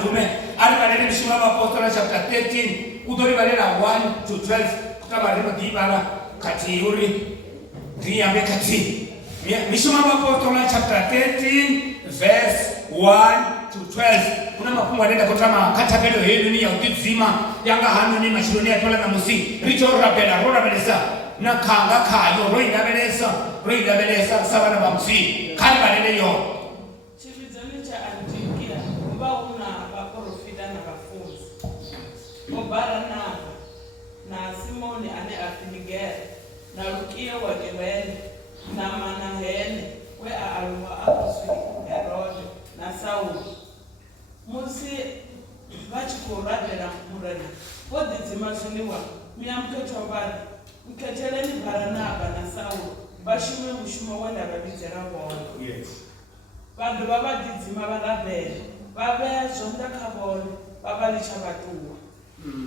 madume ari valele mishuma vaapostoli chapter 13 utori valela 1 to 12 kutavarino divara kati uri ndiyambe kati mishuma vaapostoli chapter 13 verse 1 to 12 kuna mafungu anenda kotama katabelo helu ni ya utidzima yanga hanu ni mashironi atola na musi richo rabelesa na kanga kayo roidabelesa sabana bamsi kali balele yo chivizani cha Antiokia vauna vaprofita na vafunzi Obaranaba na Simoni ane Afinigere na Lukia wa Kebene na Manahene we aalwa aposwi Herode na Sauli musi vachikurabhera murana vodzidzima zviliwa miyamuketobari mketeleni Baranaba na Sauli vashume mushumo wendavavidzera vona. Yes. Vanhu vavadzidzima varabhera vaveyazvonda kavone vavalicha vatuwa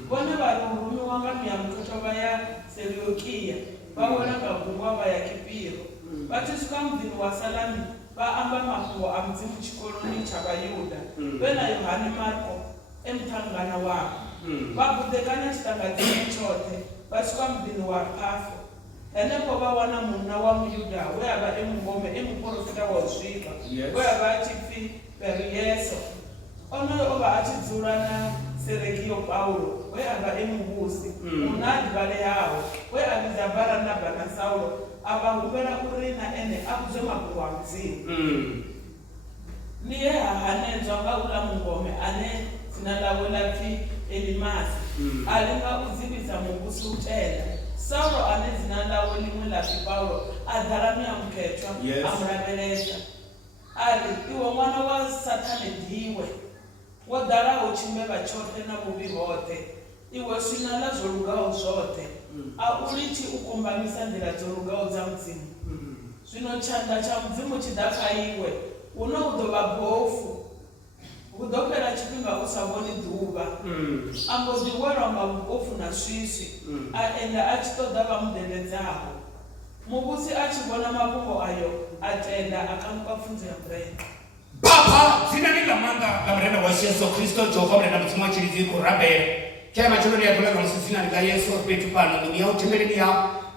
vone varurume wanga miyamuketova ya Seleukia vawona kagungwa vaya Kipiro vatisvika mudhini wa Salami vaamba mafuwo amudzimu chikoloni chavayuda vena Yohani Marko emutangana wavo vabudekana chitangadzini chote vasvika mudhini wa Pafo enepo vawana munna wa muyuda weava emungome emuprofita wosvika weava achipfi Perieso onoyo ova achidzura na Seregio Paulo weava emuvusi munadi vale yavo weavidza Baranaba na Saulo avahumbera kurina ene akudze maguhu amudzimu niye hahanedzwa ngaula mungome ane zina lawe lapfi Elimasi alinga udzivisa muvusi utela Saulo ane zina lawe limwe lapfi Paulo adharamia muketwa amurabelesa ari iwe mwana wa Satani ndiwe wodharawo chimbeva chote na vuvi hote iwe swinala zvolugawo zvote aurichi ukombamisa nzira dzolugawo dza mudzimu zvino chanda cha mudzimu chidaka iwe uno udova bofu udopera chipinga usavoni dhuva ambozviwerwa mabofu na swiswi aenda achitoda vamudendedzaho muvusi achivona makumbo ayo atenda akamupa pfunzo ya brenda Baba zina ni lamanda la mrena wa Yesu Kristo Jehova mrena mtumwa chilizi kurabera kaya macholo ya kula msisina la Yesu petu pana ni ya utembele ni ya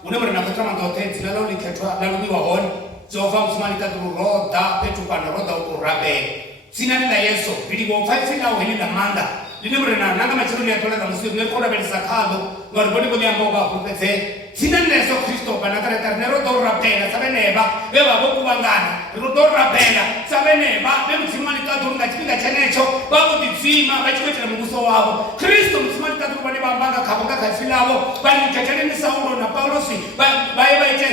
une mrena kama ndote zina la uliketwa la lubi wa honi Jehova mtumwa nikaduru roda petu pana roda kurabera zina ni la Yesu bilibo faisi na uheni lamanda lini mrena nanga macholo ya kula msisina ni kurabera sakalo ngarboni kwa mboga kupete zina ni Yesu Kristo pana tare roda kurabera sabeneba beba boku bangana rodorabela sabeneba bemutsimani kadurunga chipinga chenecho babudzima bachikwetera mubuso wavo Kristo mutsimani kaduru bane bambanga kabonga kafilavo bani kachane Saulo na Paulosi baite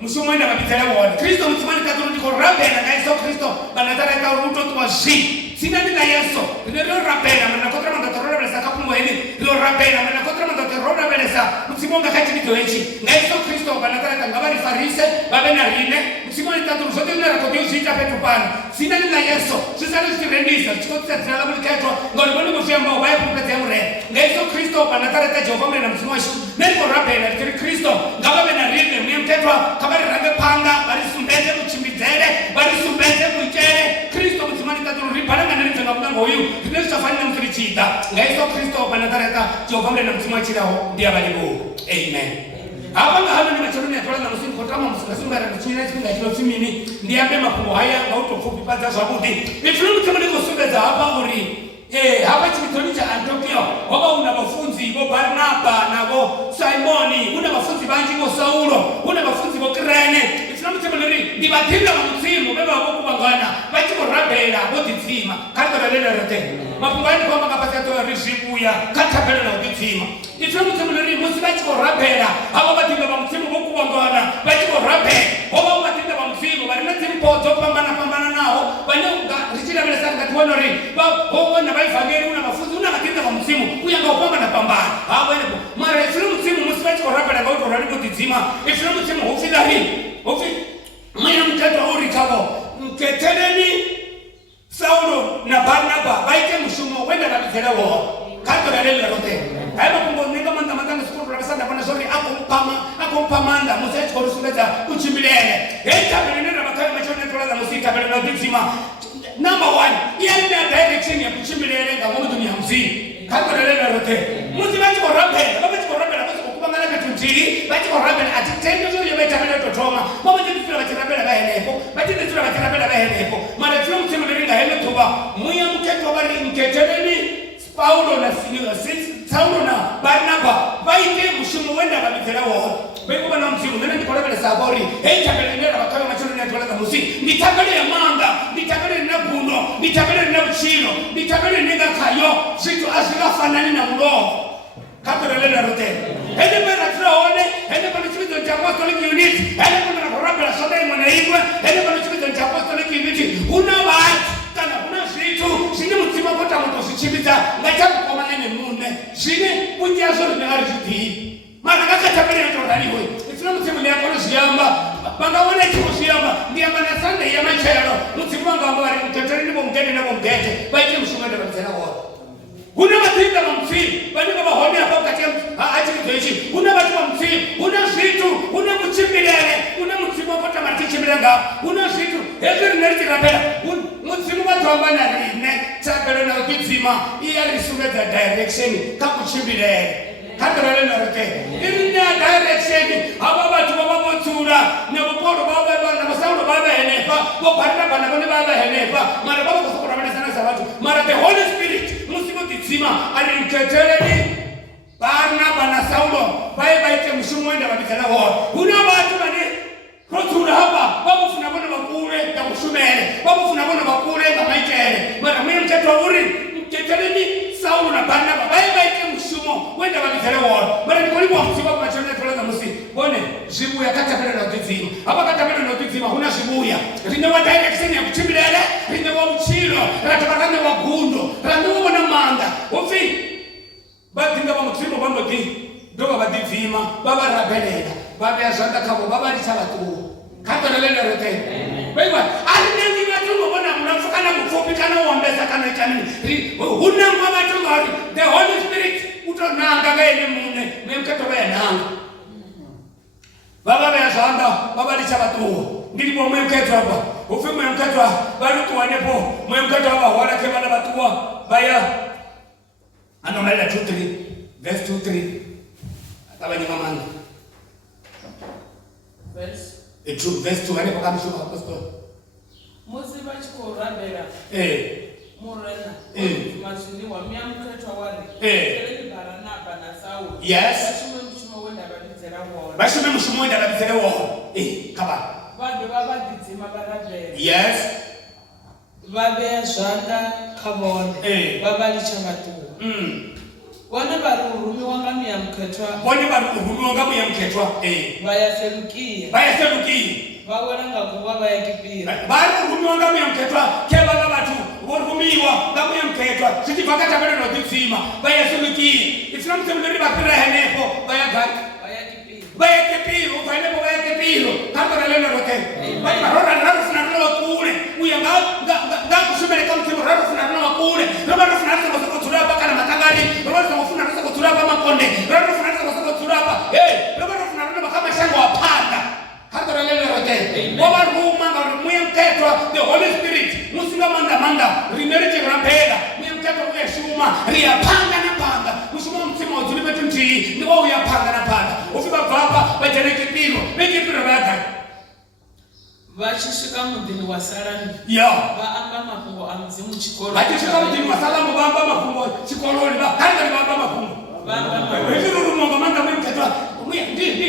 musumwenda babitela wona Kristo mutsimani kaduru ndiko rabela na Yesu Kristo banatara ka ruto twashi sinani na Yesu ndero rabela na kotra manda torora bela kapumo hili ndero rabela na kotra manda torora bela sa mutimonga kachini toechi na Yesu Kristo banatara ka ngabari farise babena rine mutsimani kaduru zote na rakodio sita petu pana sinani na Yesu sisani stirendisa chikotsa tsala muliketo ngoliboni mufemba wae kupete mure na Yesu Kristo banatara ka Jehova mena mtsimwashi niko rabela ndiri Kristo ngababena rine muyemtetwa kabari range panga bari sumbete muchimbizele bari sumbete muichere Kristo mutsimani kaduru ripana nitanga mlango huyu tunashafanya mfirichita na Yesu Kristo banatareka Jehova mrena mtumwachiraho ndiye abalibu amen hapa ngahano ni macholoni ya twala musingi kotama musingasunga na china chipinga chilo simini ndiye abe mafungo haya ngauto fupi paza zabudi ifulu mtumani kusubeza hapa uri hapa chitoni cha Antiokia waba una wafunzi bo Barnaba na bo Simoni una wafunzi banji bo Saulo una wafunzi bo Kirene ifulu mtumani ndibatinda mzimu beba boku bangana bachi bo rabela bo titsima kato lele rote mapungani kwa makapata to rishibuya katabela na titsima ifulu mtumani musi bachi bo rabela abo batinda mzimu boku bangana bachi bo rabela oba batinda mzimu bali na timpo to pambana nao banyonga richira bela sanga tuonori ba na baifageri una mafunzo una katinda kwa msimu uyanga upamba na pambana hapo ene mara ifulu msimu musibati kwa rabela ngauto ralipo titsima ifulu msimu ufidari mwana mtatu uri kabo mketeleni Saulo na Barnaba baite mushumo wenda kabitela wo kato lele rote hayo kumbo ninga manda skuru rabasanda bana sori akompamanda musechi ko rusubeza uchimbilele eta belene rabakaya machone tola musika belene ditsima number 1 yani na direction ya kuchimbilele nga muzi kako lelo rote muzi bathi korabela bathi korabela bathi ukubangana bethuthili bathi korabela athi tendo zo yebethabela tothoma bathi ndifuna bathi rabela bahenepho bathi ndifuna bathi rabela bahenepho mara tsho mthimo lelinga hele thuba muya mkhetho bari mkhetheleni Paulo na Saulo na Barnaba baite mushumo wenda babithela wona bekuba nomthimo nena ndikolabela sabori eyithabelelera bakhabe macholo niyathola musi ndithabele yamanga ndithabele naguno ndithabele nabuchilo ndithabele nengakhayo sithu asikafanani namulo katorelena rote ene bera traone ene bana chibito cha apostolic unit ene bana korabela soda imone igwe ene bana chibito cha apostolic unit una watu kana una sithu sine mutima kota moto sichibita ngachakukoma ene mune sine kunyazo linari ziti mara ngakathabele ntoraliwe isina mutima liyakho siyamba bangawona chiko siyamba ndiyamba na Sunday ya machero mutima ngamba bari mteteri nibo mgeni nabo mgete baite mshumende babizela wona una mathinda mamfili bani baba hone hapo kati athi kweshi una bathu mamfili una sithu una kuchimbilele una mutsimo kota matichimbilenga una sithu ezwi neriti rapela mutsimo bathomba na rine tsakelo na kutsima iya risumedza direction ka kuchimbilele katorele na rote irinya direction aba bathu baba botsura ne boporo baba bana basaulo baba henefa bo bana bana bone baba henefa mara baba kusokora bana sana sabatu mara the Holy Spirit Sima alimketeleni Barnaba na Saulo baite mushumo wenda babikala wona una bathu bane rotura hapa babufuna bona bakure ya mushumele babufuna bona bakure ngamaitele mara mwe mthetho uri mketeleni Saulo na Barnaba baite mushumo wenda babikala wona mara ndikolipo msiba kwa chana tola musi bone zibu ya katapela na dzima apa katapela na dzima huna zibuya rine wa direction ya kuchimbilele rine wa uchilo ratabakane wa gundo randu bona manda ofi badinga ba mutsimo bamboti ndoba badivima baba rabelela baba yazanda khabo baba lithabatu khatorelele rote beiwa alinengi batungo bona munafukana kufopi kana uombeza kana chanini huna ngwabathu ngari the Holy Spirit utonanga ngene mune memkhetho bayananga baba yazanda baba lithabatu ndilipo mwemkhetho hapa ufi mwemkhetho bali tuwanepo mwemkhetho hapa wala kebana batuwa baya Anomalia 2:3 verse 2:3 atabanye mamanga verse 2 ngane kwa mshuka apostol musi bachikorabela murena masindi wa myamkhetho wari eli Barnaba na Saulo yes bashume mushumo wenda babizela wona kaba bado baba ditsima barabela yes babe zwanda khabone baba lichabatu bona barurumi wanga myamkhethwa bona barurumi wanga myamkhethwa bayaselukiya bawona ngakuba bayakipira barurumi wanga myamkhethwa kebala bathu borumiwa ngamyamkhethwa sithi vakatabela no ditsima bayaselukiya isina msemleri bakira henefo bayakipira ufanele bayakipira katorelele rote bathi barona narufuna lokule uya ngakusumele kamthimo narufuna lokule roba rufuna kutura bakana matangani roba rufuna kutura bamakonde roba rufuna kutura ba roba rufuna bakama shango apanda katorelele rote boba ruma ngomuyemkhetho the Holy Spirit musinga manda rimerije rapela muyemkhetho uyashuma riyapanga napanga mushuma mthimo uthulibethu nti niwo uyapanga napanga ufika baba bajeleke pilo bekipiro bakha vachishika mudini wa Sarani vaamba mafungo amzimu chikolo vachishika mudini wa Salamu vaamba mafungo chikoloni vakanga vaamba mafungo vechirurumongo manga mwemkhetwa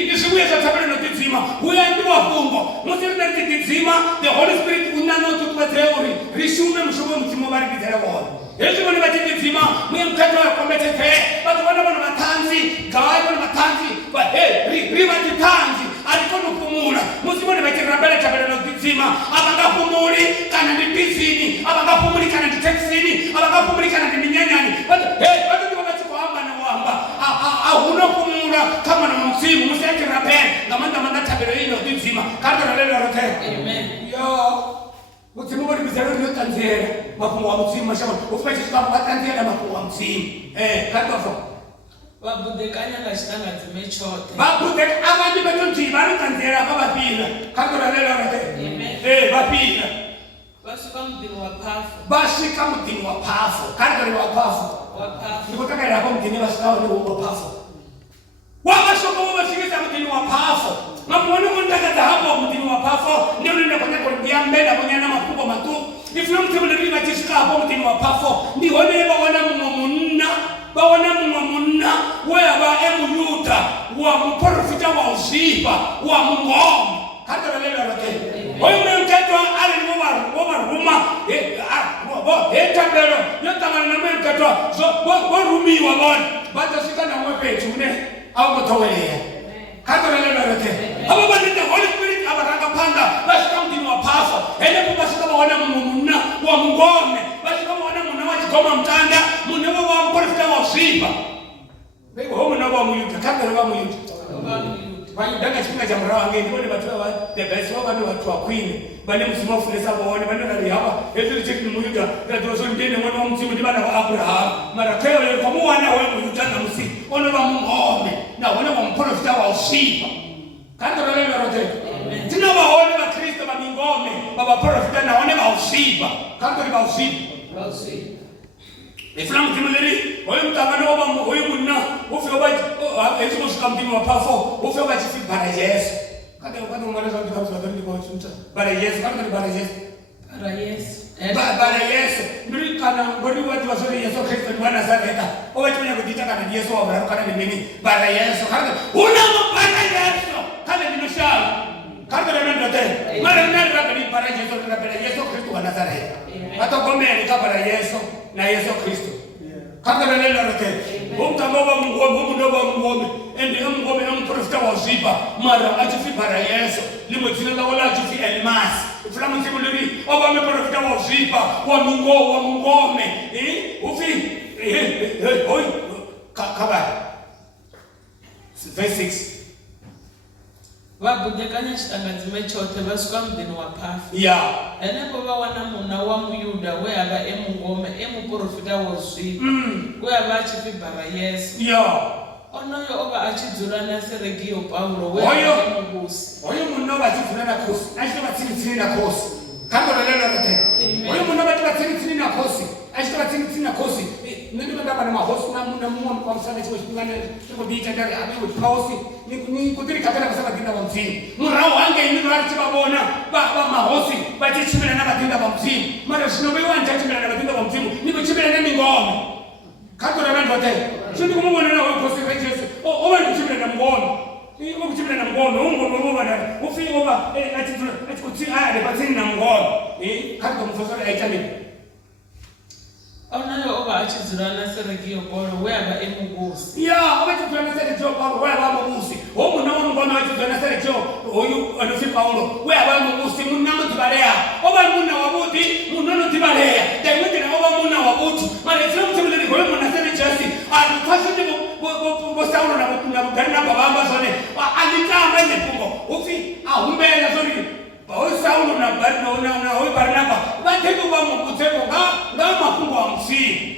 ndisibuye zatabele notidzima uya ndiwa fungo musirinaiti tidzima the Holy Spirit unanotutuweteuri rishume mushume mudzimo varikizere wona ezvivoni vachitidzima mwemkhetwa yakombetete vatu vana vana vatanzi gawai vana vatanzi rivatitanzi alikonopumula musivone vachirabele tabele notidzima avangapumuli kana ndi bizini avangapumuli kana ndi taxini avangapumuli kana ndi minyanyani vatudiva vachikuhamba nawamba ahunopumula kama na msimu musiyachirabele ngamandamanda tabele ino tidzima katoralelo rote mudzimu vori bizelo rinotanzira mafungo wa mudzimu mashama ufumachisipa vatanzira mafungo wa mudzimu katofo vabudekanya ngachitanga dzime chote vabudeka avantu vetonti varitanzira vavapira katoralelo rote vapira vasvika mudini wa Pafo vasvika mudini wa Pafo katori wa Pafo Nikutaka hapo mtini wasao ni wapafo. Wakashoko wabashikisa mtini wapafo. Mamuone mundaka hapo mtini wapafo ndio nenda kwenye kurudia mbele kwenye makubwa matu. Ifyo mtibuliri batishika hapo mtini wapafo ndio wale bawana munna weba emuyuta wa muprofita wa usipa wa mungom hata lelo rote oyo mketwa ali ngoma ruma tabero yotangana na mketwa bo rumi wa bon bata sika na mwepe tune au motowelea hata lelo rote abo bandite holy spirit abaraka panda bashika mtini wa pafa ele kubashika bawana munna wa mungome bashika bawana munna wa koma mtanda munebo wa mprofita wa usipa Bego homo na wa muyuta kanga wa muyuta. Bani danga chipinga cha mrawa ngeni bone batwa wa the best wa bani watu wa queen. Bani msimo fulesa waone bani na hapa. Ezo cheki muyuta na dozo ndene mwana wa msimu ndibana wa Abraham. Mara keo kwa mwana wa muyuta na msi. Ona wa mngome na wana wa mprofita wa usipa. Kanga na leo rote. Tina waone wa Kristo ba mingome baba profita na wana wa usipa. Kanga ni wa usipa. Wa usipa. Islam kimleri oyo mtangano oba oyo munna ufyo baji ezo sikamtini wapafo ufyo baji fi bara Yesu kada ngwana za kitabu cha ndiko chunta bara Yesu kada bara Yesu bara Yesu ndiri kana ngori watu wasori Yesu Kristo ni wana zaleka owe tunya kujitaka na Yesu wa bara kana ni nini bara Yesu kada una bara Yesu kada ni mshal kada ni ndote mara nenda ni bara Yesu na bara Yesu Kristo wa Nazareth hata kombe ni bara Yesu na Yesu Kristo. Kanga na lelo rote. Umtangoba mungome. Ende mungome profita wa ziba. Mara ajifi para Yesu. Limwezina na wala ajifi elmas. Fulamu simuliri. Oba me profita wa ziba. Wa mungome. Ufi. Oi. Kaba. Verse 6. Vabudekanya chitangadzime chote vasuka mudhini wapafu. Yeah. Enepo vawana muna wa muyuda weava emungome emuprofita wozvipa. Weava achifi bara Yesu. Yeah. Onoyo ova achidzura naSergio Paulo weava emugusi. Oyo muna vachidzura na kosi. Achito vatsiri na kosi. Kango na lelo rote. Oyo muna vatsiri na kosi. Achito vatsiri na kosi. Nini ndaba na mahosi na muna kwa msana chiko chingana chiko bicha ndari abe kosi. Ni kutiri kakana kusaba kinda wa mzini. Murao wange inu rari chibabona ba mahosi bachichimela na batinda wa mzini. Mara shinobe wanja chimela na batinda wa mzini. Niko chimela na mingome. Kako na bantu wote. Shindi kumungona na wewe kosi wa Yesu. Oba chimela na mngome. Ni oba chimela na mngome. Ungo na ufi oba atikuti aya batini na mngome. Kako mfosora aitani. Onoyo ova achidzura naSergio Paulo weava emugusi. Yeah, ova achidzura naSergio Paulo weava emugusi. Omuna wamungoma achidzura naSergio oyu anofi Paulo weava emugusi muna mutibaleya. Ova muna wabuti muna notibaleya. Daiwetera ova muna wabuti. Malezio mtibuleni koyo muna Sergio alifashiti bo Saulo na Barnaba bamba zone. Alitamba nepungo. Ufi ahumbela zoni. Oyo Saulo na Barnaba batego bamukuteko nga mafungo wa msi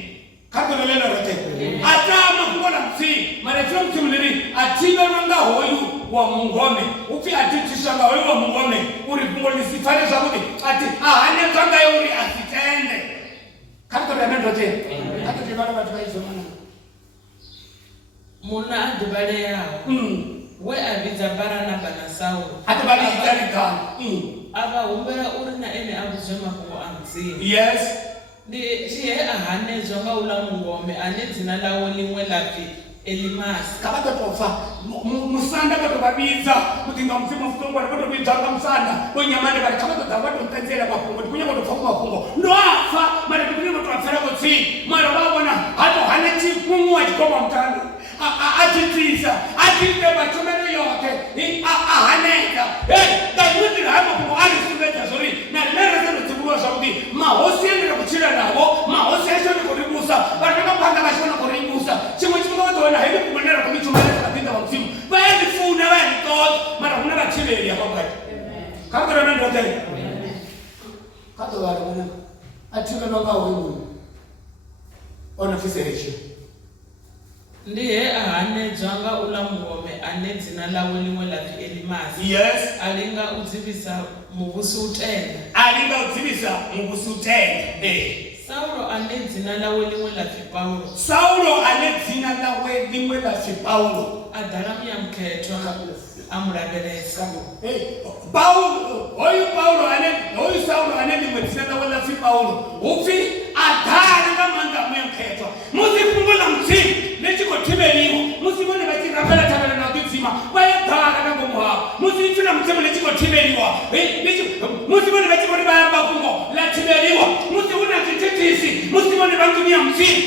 kato lelo rote ata mafungo na msi marefio mtimuliri atiba nanga hoyu wa mungome ufi atitishanga hoyu wa mungome uri fungo nisifare zabuti ati ane tanga yuri asitende kato lelo rote kato tibala batu hizo mana muna adibale yao we abiza Barnaba na Saulo ati bali idari kan ava humbela uri na ene akuzema kungo amzini. Yes. Ndi chihe ahanezwa nga ula mungome ane dzina lawo limwe lapi Elimasi. Kabato tofa musanda bato babiza mutinga mfimo mfutongo bato biza musanda wenyamane bali kabato tabato mtanzela kwa kungo kunya bato fakuma kungo ndo afa mara kunya bato afera kotsi mara babona hato hanachi kungu ajikoma mtanda atitisa atite bachomeno yote ahaneka dayuti hapo kungo alisubeta zuri na lera zero tibua saudi mahosi ndio kuchira nabo mahosi hizo ni kuribusa baraka panda bashona kuribusa chimwe na hili kumanera kwa michumele katinda wa msimu baadhi funa wani tot mara kuna bachile ya kwa kato na ndio tena kato wale wana atiba nanga wewe ona fiseresho ndiye ahanedzwanga ula mungome ane dzina lawo limwe lapi Elimasi. Yes. Alinga udzivisa mubusi utenda. Alinga udzivisa mubusi utenda. Saulo ane dzina lawe limwe la pfi Paulo. Saulo ane dzina lawe limwe la pfi Paulo. Adala muyamkhethwa amulavelesa. Paulo, hoyu Saulo ane limwe dzina lawe la pfi Paulo. Upfi adala ngamanda muyamkhethwa. Musifungula mthimu lechiko thibeliwa. Musibone batirapela tabela na kudzima. Bayadala ngomhawo. Musifuna mthimu lechiko thibeliwa. Musibone batibone bayamba kungo la thibeliwa. Musibona zithethisi. Musibone bantunya mthimu.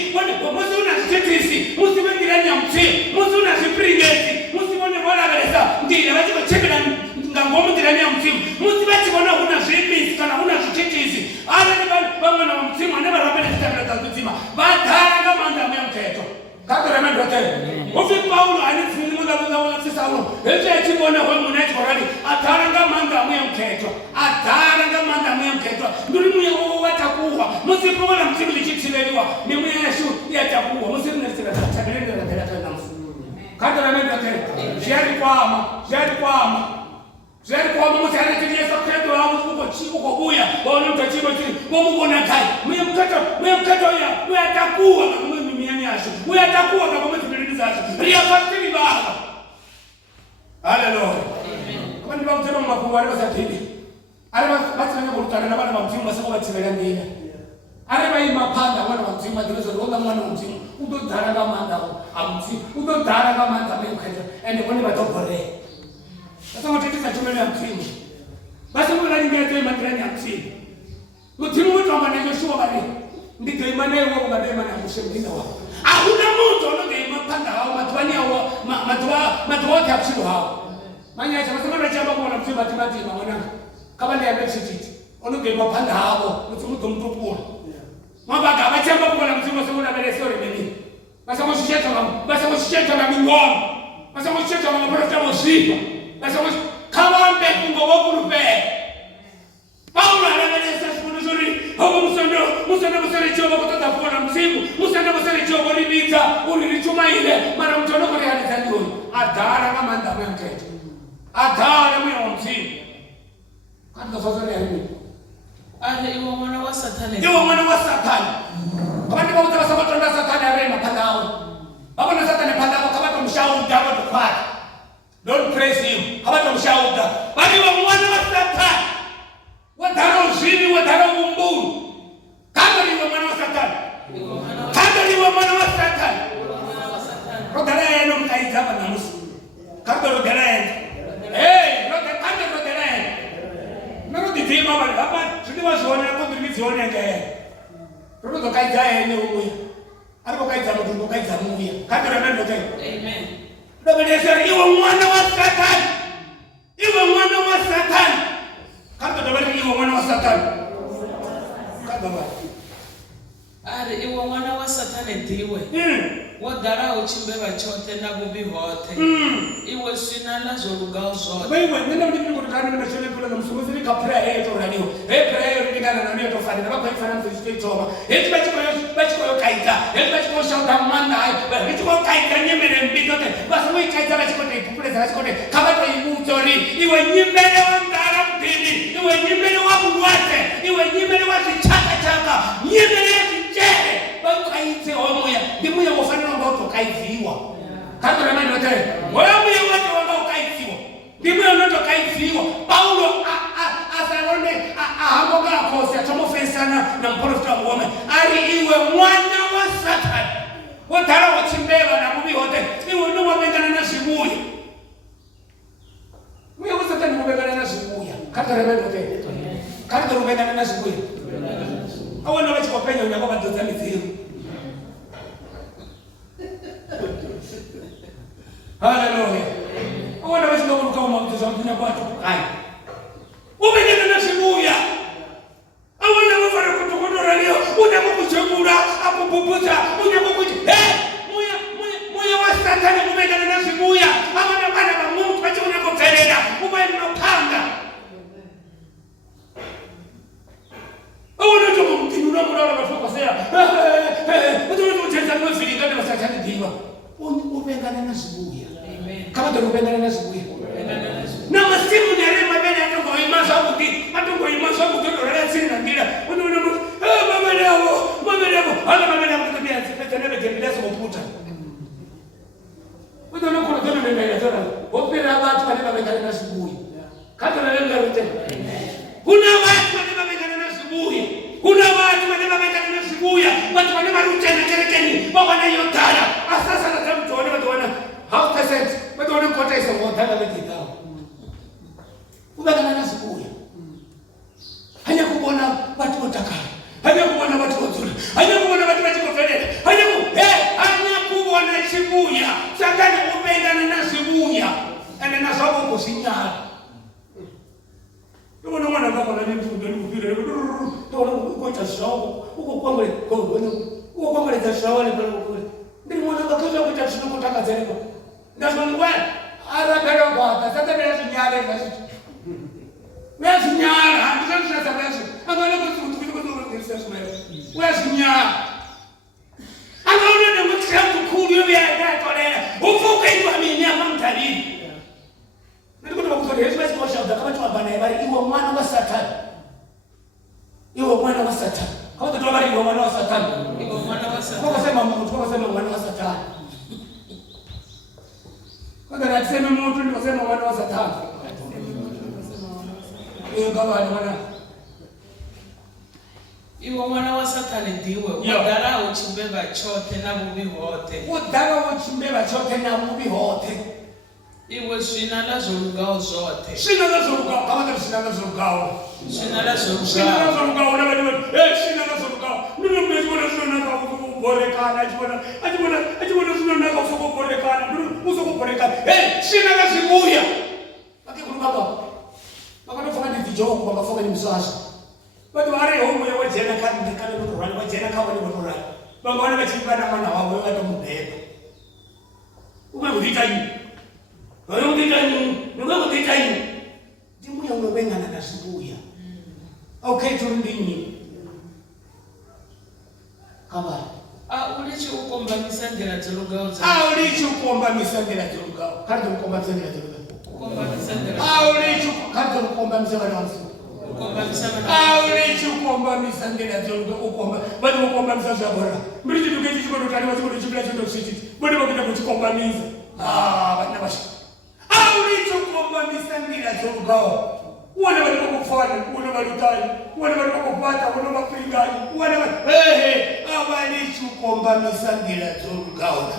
Musibona zithethisi. Musibone ngirani ya mthimu. Musibona zipringeti. Musibone bona beleza. Ndile batiko thebela ngangoma ngirani ya mthimu. Musibati bona kuna zvimisi kana kuna zithethisi. Abanye bamwana wa mthimu ane barapela tabela za kudzima. Badala ngamanda muyamkhethwa. Kakara mendo te. Ufi Paulo ane dzina lawe la Saulo. Ese chibona ho munachi korali atharanga manda muyamkhethwa. Atharanga manda muyamkhethwa. Nduri muye watakuwa. Musipona mthimu lichithileliwa. Ni muye yeshu yatakuwa. Musipona tabeleni la tela na mfumo. Kakara mendo te. Jeri kwama. Mutana Yesu Kristo hapo uko chipo kwa buya. Bwana mtachibo chini. Mbona kai. Muyamkhethwa ya. Yatakuwa kama mimi yasho. Uyatakuwa kama mimi zacho. Riyafasiri baba. Haleluya. Amen. Kama ndiba mtema mafungu wale basathibi. Ale bathana ngokutana nabana bamthimu baseko bathibela ndina. Ale bayimaphanda abana bamthimu bathelezo longa mwana bamthimu. Udodala kamanda amthimu. Udodala kamanda muyamkhethwa. Ende bone batobhole. Sasa mthetisa thumela mthimu. Base mona ngiyethe matrani amthimu. Mthimu uthomba nayoshwa bale. Ndigayimane wo ungadema na kushemdina wao. Hakuna mtu anogema panda hao matwani hao matwa kapshido hao. Manya chama na chamba kwa mthimu matimati mwana. Kama ni amechititi. Onogema panda hao mtu mtupu. Mabaga abachamba kwa mthimu sema na bele sori mimi. Basa mshisheta na mingoma. Basa mshisheta na mapata moshipa. Basa kawambe kungo wokurupe. Paulo anaeleza siku nzuri. Hapo musana chobo kutoka kwa msimu. Musana chobo ribita, ulilichuma ile. Mara mtono kwa hali huyo. Adara kama nda mkete. Adara mwa msimu. Kanda sasa ya hivi. Ale iwo mwana wa Satani. Kama ndipo utasema tonda Satani arema pandao. Baba na Satani pandao kama tumshauri dawa tupate. Don't praise him. Kama tumshauri. Bali wa mwana wa Satani. Wadhara uzini, wadhara umburu. Kama ni wa mwana wa Satani. Rodara yenu mkaiza hapa na nusu. Kama rodara yenu. Rodara yenu. Narudi vima bali hapa. Sidi wazione hapo tulizione ngaye. Rodo kaiza yenu umuya. Alipo kaiza mtundu kaiza umuya. Kama rodara yenu ngaye. Amen. Rodara iwa mwana wa Satani. Kama rodara iwa mwana wa Satani. Ari iwo mwana wa Satani ndiwe. Wadara uchimbeba chote na bubi hote. Iwe sina lazo lugao zote. Wewe nenda mjini kutokana na mashule kule na msuguzi ni kapra yetu radio. Prayer yetu nikana na ndio tofani na bako ifana mtu choma. Eti bachiko yo kaita. Eti bachiko shauta manda. Eti ko kaita nyemere mbitote. Basi wewe kaita bachiko te kule za bachiko te. Kama to imutori. Iwe nyemere wa ndara mpini. Iwe nyemere wa buwate. Iwe nyemere wa chaka. Nyemere jere. Kaite omoya ndimuye wofana ngo tokaiziwa kama na mimi ndote wewe muye wote wao kaitiwa ndimuye ndoto kaitiwa Paulo asalonde ahamoga kosi atomofensana na mprofita wome ali iwe mwana wa Satani wotara wachimbeba na mubi wote iwe ndo wapengana na shibuya muye wa Satani wapengana na shibuya kama na mimi ndote kama wapengana na shibuya awana wachikopenya unakoba ndozani zero. Hallelujah. Awana wachika kama mwanzo mtunya kwa tu. Hai. Umegenda na shibuya. Awana mfano kutokotora leo. Unakukuchagura, akupupuza, unakukuja. Moyo wa Satani umegenda na shibuya. Awana bana ba Mungu acha unakotelea. Ubaye unapanga. Awana tu mkinuna mrara bafoko sea. Ndio mtenda kwa filingana na Satani diva. Upengana na shibuya. Amen. Kama ndio upengana na shibuya. Na masimu ni rema mbele atongo imaza huko. Atongo imaza huko ndio rara sina ndira. Baba leo watu wale wamekana na asubuhi. Kama na leo leo tena. Kuna watu wale wamekana na asubuhi. Kuna watu wale wamekana na asubuhi. Watu wale warucha na kerekeni. Baba na yotara. Sasa na mtu wale watu wana how percent. Watu wale kota hizo wotara wamekitao. Kubagana na asubuhi. Hanya kuona watu watakao. Hanya kuona watu wazuri. Hanya kuona watu wajikofedele. Hanya kuona sibuya. Sakani upendana na sibuya. Ene na sababu kusinyana. Ndio mwana kama na mtu ndio kupira. Ndio kwa sababu uko kwangale uko kwangale za shawali pale kule. Ndio mwana kaza kwa tatizo kutaka zema. Ndio mwana ara gara kwa sasa bila sinyana basi. Where's Nyara? I'm going to say I'm going to where's Nyara? I'm going to tell you cool you there for there. Who forget you? I mean, you're not telling. I'm going to go to the West Coast of the country of Banana. You were one of us Satan. You were one of us Satan. How the door you were one of Satan? You were one of us Satan. What was I one of us Satan? What did I say? No more to the one of us Satan. Iwe mwana wa Satani ndiwe udara uchimbeba chote na mubi hote. Udara uchimbeba chote na mubi hote. Iwe shina la zorugao zote. Shina la zorugao, kama ndio shina la zorugao. Shina la zorugao. Shina la zorugao na bado shina la zorugao. Ndio mmeona shina na kuborekana ajibona shina na kuborekana. Ndio usokuborekana. Shina la zibuya. Akikuruka Makano fanya ndi jogo kwa mafoka ni msasa. Watu wale homo ya wajena kana ndo rani wajena kama ni ndo rani. Baba wana bachibana mana wao watu mubeba. Umemudita yini? Wewe mudita yini? Wewe mudita yini? Timu ya unobenga na kasubuya. Okay turundini. Kama ulichi ukomba misandela zolugao za. Ulichi ukomba misandela zolugao. Kandi ukomba misandela zolugao. Ulichi kandi ukomba misandela zolugao. Ulichi ukomba misandela zolugao ukomba. Bado ukomba misandela bora. Mbili tuketi chiko tani watu kuchibla chondo siti. Bado wakita kuchikomba miza. Bana bashi. Ulichi ukomba misandela zolugao. Wana bali kufanya, wana bali tani, wana bali kupata, wana mapingani, wana abali chukomba misandila zolugao.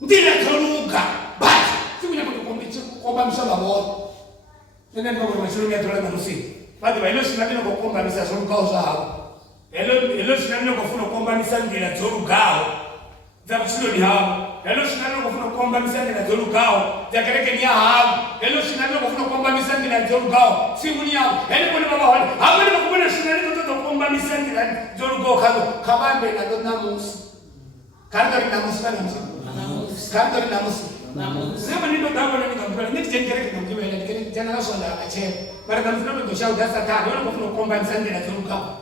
Ndila zoluga. Basi sikunya kutukombicha kukomba msala wote. Nenda kwa mashuru ya dola na nusi. Bado bailo sinabino kukomba misala zolugao zao. Elo sinabino kufuna kukomba misandila zolugao. Za mshiro ni hao. Elo sinabino kufuna kukomba misandila zolugao. Za kereke ni hao. Elo sinabino kufuna kukomba misandila zolugao. Simuni yao. Elo kone baba wale. Hapo ni bakubona sinabino kutoka kukomba misandila zolugao kabambe na ndo namusi. Kandori namusi na namusi. Kandori namusi. Sema ndio dawa na nikambula. Niki jengere kinamjiwa ile nikeni jana na swala ache. Mara kama ndo shau dasa tano. Elo kufuna kukomba misandila zolugao.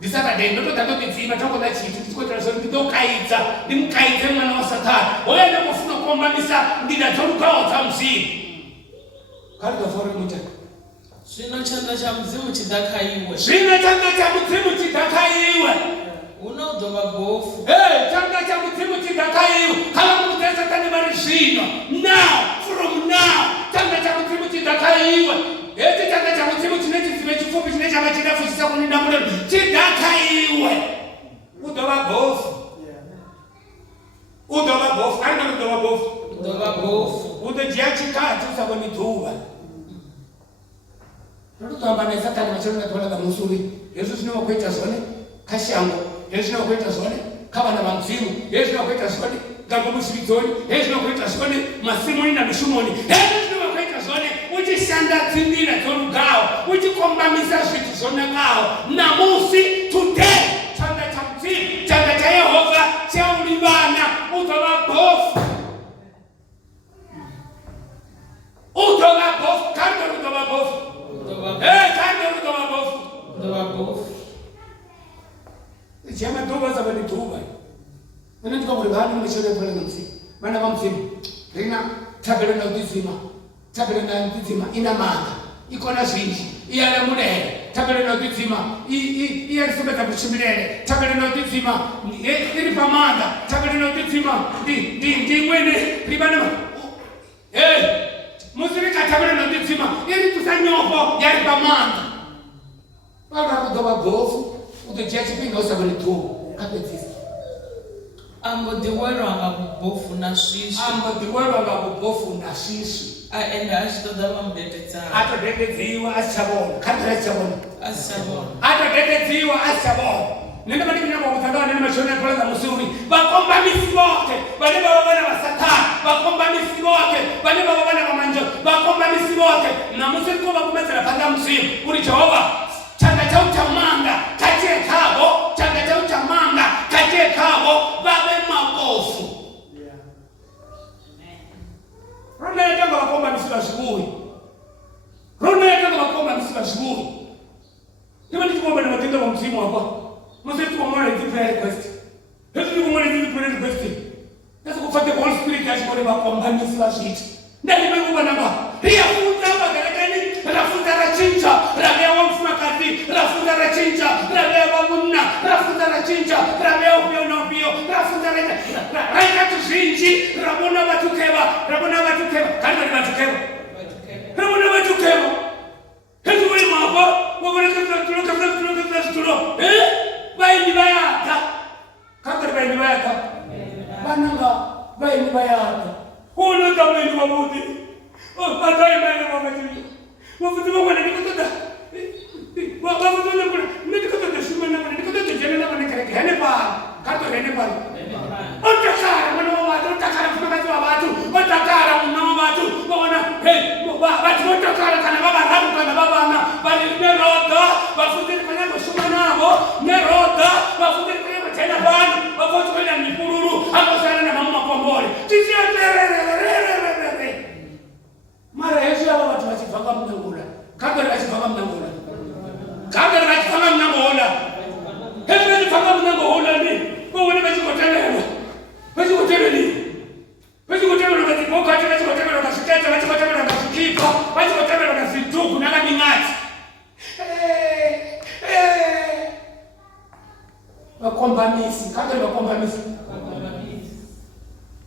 Disaka de ndo tato kizima tako na chitu tiko transfer ndo kaita nimkaite mwana wa Satani oya ndo kufuna kuomba misa ndina zolugao tamsi kali kwa fori mute Shina chanda cha mzimu chidakaiwe. Shina chanda cha mzimu chidakaiwe. Unodoba bofu. Chanda cha mzimu chidakaiwe. Kala mutesa tani barishino. Now, from now, chanda cha mzimu chidakaiwe. Chanda cha mzimu chinechi zimechifupi chinechi amachidafu chisa kuninda mudelu. Chidakaiwe. Udoba bofu. Udoba bofu. Aina udoba bofu. Udoba bofu. Udojiachi kati usako nituwa. Tutamba na Satani machana kwa la musuri. Yesu sino kweta zone kashango. Yesu sino kweta zone kama na mamzimu. Yesu sino kweta zone gambo musibitoni. Yesu sino kweta zone masimu na mishumoni. Yesu sino kweta zone uji shanda tindira zolugao. Uji kombamiza vitu zone ngao. Namusi today chanda cha mzimu, chanda cha Yehova, cha ulibana, utoba bofu. Utoba bofu, kando utoba bofu. Kando utoba bofu. Utoba bofu. Chama toba za bani toba. Mana tuka kulibana mshole pale namsi. Mana mamsimu. Rina tabele na udizima. Tabele na udizima ina maana. Iko na shinji. Iyala mudele. Tabele na udizima. Iya sibeta kushimilele. Tabele na udizima. Iri pamanda. Tabele na udizima. Di mwene. Ribana. musiri katamana nonditsima iri kusanyofo yari pamanda vakakudova gofu utochia chipinga usavoni tu kapedzisa ambodiwelwa nga kubofu na swiswi ende achitoda vamudededzana atodededziwa asichavona kandira asichavona asichavona atodededziwa asichavona nende vandivinyakwakutsangawa nene mashoni apoleza musuri vakombamisi vote vane vava vana vasatani vakombamisi vote vane vava vana vamanjo vakombamisi vote namusiri kuvakumedzera panda musimu uri jehovha changa chauchamanga katie kavo changa chauchamanga katie kavo vave mabofu ronetanga vakombamisi vazvivui ronetanga vakombamisi vazvivui iva ndichikomba nematenda vamuzimu apa musiti kumona idzi prayer request hezvi ndikumona idzi prayer request nezikufate Holy Spirit yachikore vakombamisi vazviti ndandimekuvananga riyafunza vagarekani rafunza rachinja ravewa mufumakati rafunza rachinja ravewa muna rafunza rachinja ravewa upiyo naupiyo rafunza raita tuzhinji ravona vatukeva kari vatukeva ravona vatukeva hezvi uri mapa wakonekazitulo vaini vayata kakari vaini vayata vananga vaini vayata unotameni vavuti vataimene vavati vavuti vamwana ndikotoda vavutolekula ndikotoda shumanamana ndikotoda jenenamana kereke hene pano katorene pano otakara mwana wavatu otakara mfumakazi wavatu otakara muna wavatu vaona vati votakara kana vavaravu kana vavana vari neroda vafundiri kanyanga shuma navo neroda vafundiri kanyanga tena vanhu vavotoenda mipururu angosana namamu makombori tisiaterererererere mara hezvi ava vatu vachibvanga munangula kangari vachibvanga munangula kangari vachibvanga munangohola hezvi vachibvanga munangohola ni vaone vachikoteverwa vachikoteverwa kazibhokati vachikoteverwa kazvikete vachikoteverwa kazvikipa vachikoteverwa kazidhugu nakaminyati vakombamisi kangari vakombamisi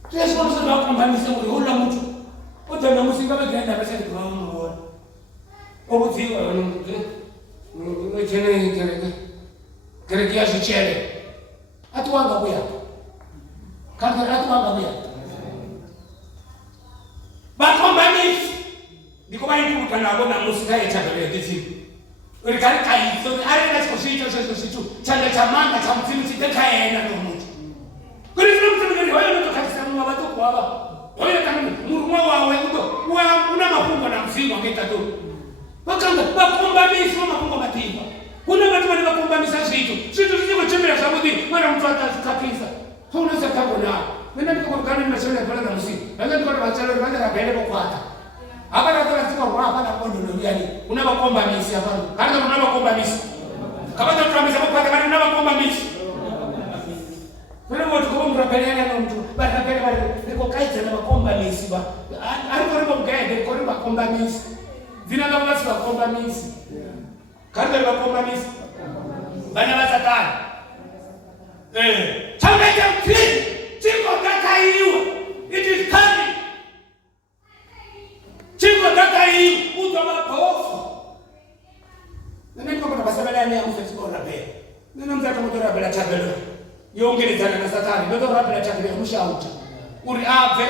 tiesikomusiri vakombamisi uri hola mutu otana musinga vagenda vasadivamuona okudziwa chene kereke yazvichere atiwanga kuya kangari atiwanga kuya vakombamisi ndiko vaituta navo namusikayechavereketsiku uri kari kaiso arenda chikosviita sezvo zvitu chanda chamanga chamudzimu chidekaena nomuti kuri zvinomutemekeri hoyo notokatisa mumwe vatokuwava hoyo tamini murumwa wawe una mapungo na muzimu angeitato vakanga vakombamisi vamapungo matimba kuna vatu vane vakombamisa zvitu zvichikochemera zvakuti mwana mutu atazvikapisa tounasakambonao mena ndikokorukana nemashoni apalana musimu vanga ndikona vachalori vanga rabhele vokwata havanatoratsikarwa havana kondonoriani una vakombamisi avanu kana una vakombamisi kavatoturamisa vokwata kana una vakombamisi venovoti kovomurabheleana nomutu varabhele vari rikokaidzana vakombamisi arikorima mugaende rikorima vakombamisi dzina lavo vasi vakombamisi kandari vakombamisi vana vasatani chakaita mutini chingodakaiwa it is coming chingodakaiwa utomabhofu nenekokona vasavelani yamusachikoorabhela nenomuzatomotorabhela chabhelo yongeredzana nasatani ndotorabhela chabhelo yamushauta uri abve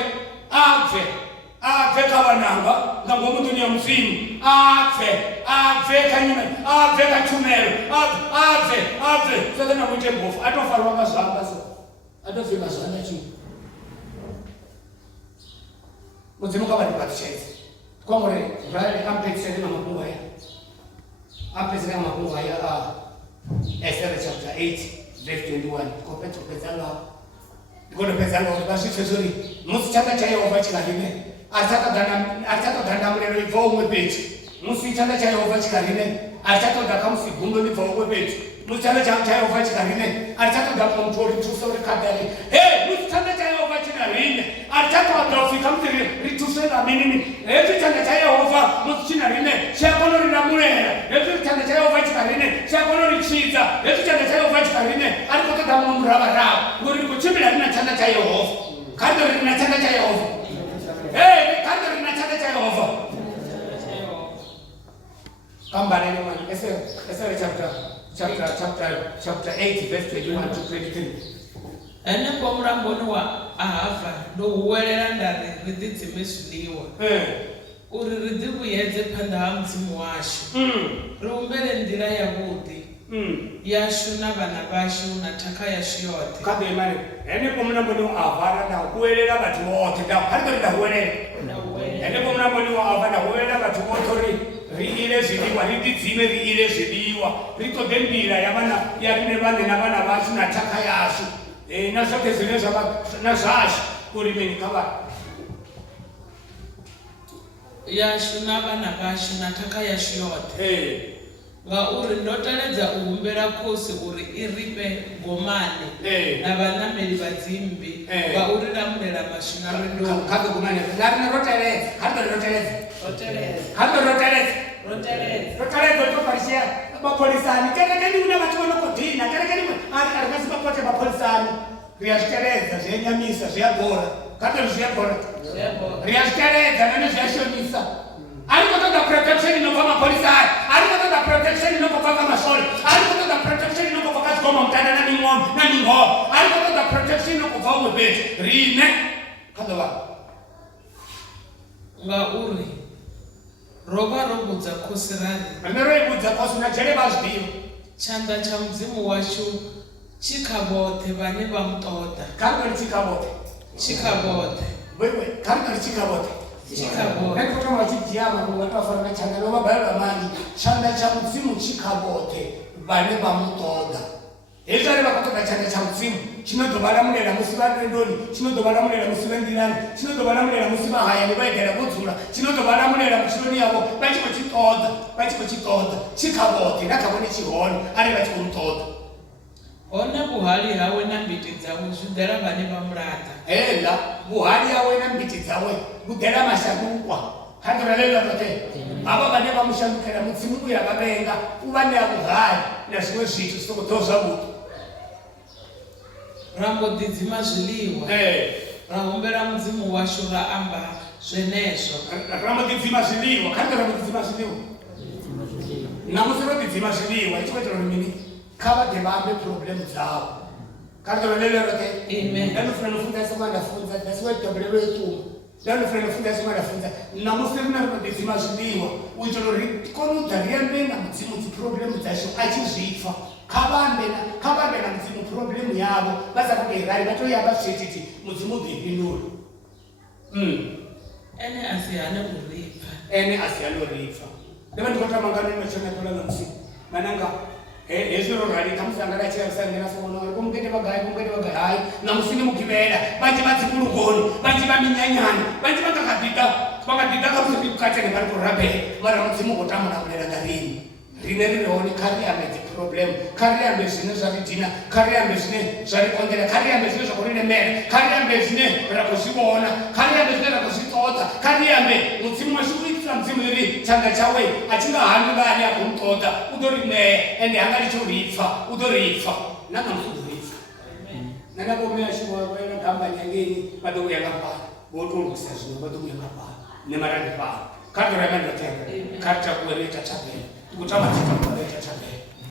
kavananga ngangomutuni ya musimu abve kanyuma abve kachumero abve sokana kuite mbofu atofarwa mazvamba so atofika zvana chii mudzimu kavandipatichaizi kwamure zvale ampedzisene namakungu aya ampedzisene namakungu aya Esther chapter 8 verse 21 kopedzopedza ngao ndikonopedza ngao vasvitsvezori musi chanda chayehovha chikarime achatoda murero ibva umwe petu musi chanda chayehovha chikarime achatoda kamusi gundo libva umwe petu musi chanda chayehovha chikarime achatoda mutori tuso rikadari musi chanda chayehovha chinarime achatoda kufika musi rituso raminini hezvi chanda chayehovha musi chinarime chakonorina murera hezvi chanda chayehovha chikarime chakonorichidza hezvi chanda chayehovha chikarime arikotoda mumuravaravo ngori rikuchimbira rina chanda chayehovha kandori rina chanda chayehovha kando rina chake cha Yehova. Kambale ni mwana. Esther chapter 8 verse 21 to 23. Ene kwa mramboni wa Ahava ndo uwelela ndari ridzi meshuliwa. Uri ridzi kuyedze panda ha mudzimu washu. Rumbele ndira ya vudi. Yashu na vana vashu na taka yashu yote. Kabe mane. Ene kwa mramboni wa Ahava na uwelela watu wote. Da kando nda uwelela. Ene kwa mramboni wa Ahava na uwelela watu wote riile ziliwa ridzime riile ziliwa. Rito dendira ya vana ya rine vane na vana vashu na taka yashu. Na zote zile za na zashi kurimeni kaba yashu na vana vashu na taka yashu yote ngauri ndoteledza uhumbela khosi uri iripe gomane na vanameli vadzimbi ngauri lamulela mashu na rendo kabe gomane na roteledza to parisia mapolisani kerekeni una vatu vanokodhina kerekeni arikasi mapote mapolisani riyazviteredza zvenyamisa zviyagora katori zviyagora riyazviteredza nane zviyashomisa ari kutoda protection inobva mapolisani ari kutoda protection inobva pamasole ari kutoda protection inobva pakazigoma mutanda namingo ari kutoda protection inobva umwebeti rine kadova ngauri rova robudza khosi rari neroibudza khosi najere vazvidiyo chanda cha mudzimu wacho chikavote vane vamutoda karikari chikavote karikari chikavote nekutoma vachidhiyama kungataufana nachanda novabhaira vamani chanda cha mudzimu chikavote vane vamutoda hezvari vakatoda chanda cha mudzimu chinodzovalamulera musi vadendoni chinodzovalamulera musi vendirani chinodzovalamulera musi vahayani vaigara kudzura chinodzovalamulera muchironi yavo vachikochitoda chikavote nakavone chihoni ari vachikumutoda ona buhari hawe na mbiti dzawe zvidhera vane vamurata hela buhari yawe na mbiti dzawe kudhera mashandukwa kandoralela tote ava vane vamushandukira mudzimu uya vavenga uva neabuhari nazvimwe zvitu zvitokutoza buti rambodzidzima zviliwa rahumbera mudzimu washo raamba zvenezvo rambodzidzima zviliwa kandi rambodzidzima zviliwa namusi rodzidzima zviliwa ichikoitira rimini kavade vambe problemu dzavo kandi rolelerote danofuna nofunda semandafunza dasiwedobere vetumu danofuna nofunda semandafunza namusi rina rodzidzima zviliwa uitiro rikonudza riembe namudzimu dziproblemu dzacho achizvifa kavambe na mudzimu problemu yavo vasakuderari vatoyamba svetiti mudzimu dzipindura ene asiyane kurifa ndeva ndikotamangano inachonatola namusi mananga hezviro rari kamusangana chiyasangana soona kumgete vagayi hayi namusini mukivera vanji vadzikurugoni vanji vaminyanyani vanji vakadhika kamusini kukatene vari kurabhera mara mudzimu kotamuramulera ngarini rine ririoni kariyambe dziproblemu kariyambe zvine zvaridhina kariyambe zvine zvarikondera kariyambe zvine zvakurinemera kariyambe zvine rakuzviona kariyambe zvine rakuzvitodza kariyambe mudzimu weshe kuitira mudzimu iri chanda chawe achingahambi vani akumutodza udori ne ende hanga richorifa udorifa nangamudorifa nanagomea shiwaena gamba nyangeni vadokuyangapana votolukisa zvino vadokuyangapana nemarandipana kadoramandotera karitakuwereta chabena kutama chitakuwereta chabena